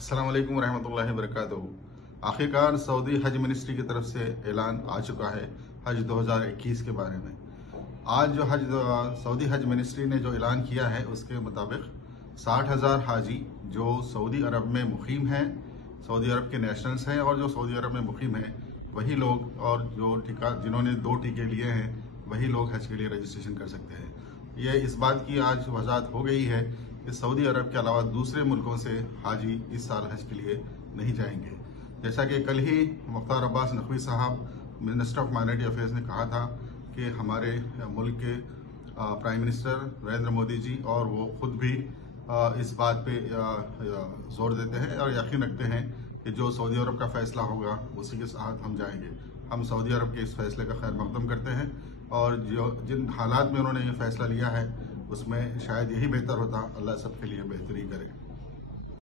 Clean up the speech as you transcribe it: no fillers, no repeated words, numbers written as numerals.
अस्सलाम वालेकुम रहमतुल्लाहि वबरकातुहू। आखिरकार सऊदी हज मिनिस्ट्री की तरफ से ऐलान आ चुका है हज 2021 के बारे में। आज जो सऊदी हज मिनिस्ट्री ने जो ऐलान किया है उसके मुताबिक 60,000 हाजी जो सऊदी अरब में मुकीम हैं, सऊदी अरब के नेशनल्स हैं और जो सऊदी अरब में मुकीम हैं वही लोग, और जो जिन्होंने 2 टीके लिए हैं वही लोग हज के लिए रजिस्ट्रेशन कर सकते हैं। ये इस बात की आज वजाहत हो गई है कि सऊदी अरब के अलावा दूसरे मुल्कों से हाजी इस साल हज के लिए नहीं जाएंगे। जैसा कि कल ही मुख्तार अब्बास नकवी साहब, मिनिस्टर ऑफ माइनॉरिटी अफेयर्स, ने कहा था कि हमारे मुल्क के प्राइम मिनिस्टर नरेंद्र मोदी जी और वो खुद भी इस बात पे जोर देते हैं और यकीन रखते हैं कि जो सऊदी अरब का फैसला होगा उसी के साथ हम जाएंगे। हम सऊदी अरब के इस फैसले का खैर मकदम करते हैं और जो जिन हालात में उन्होंने ये फैसला लिया है उसमें शायद यही बेहतर होता। अल्लाह सबके लिए बेहतरी करे।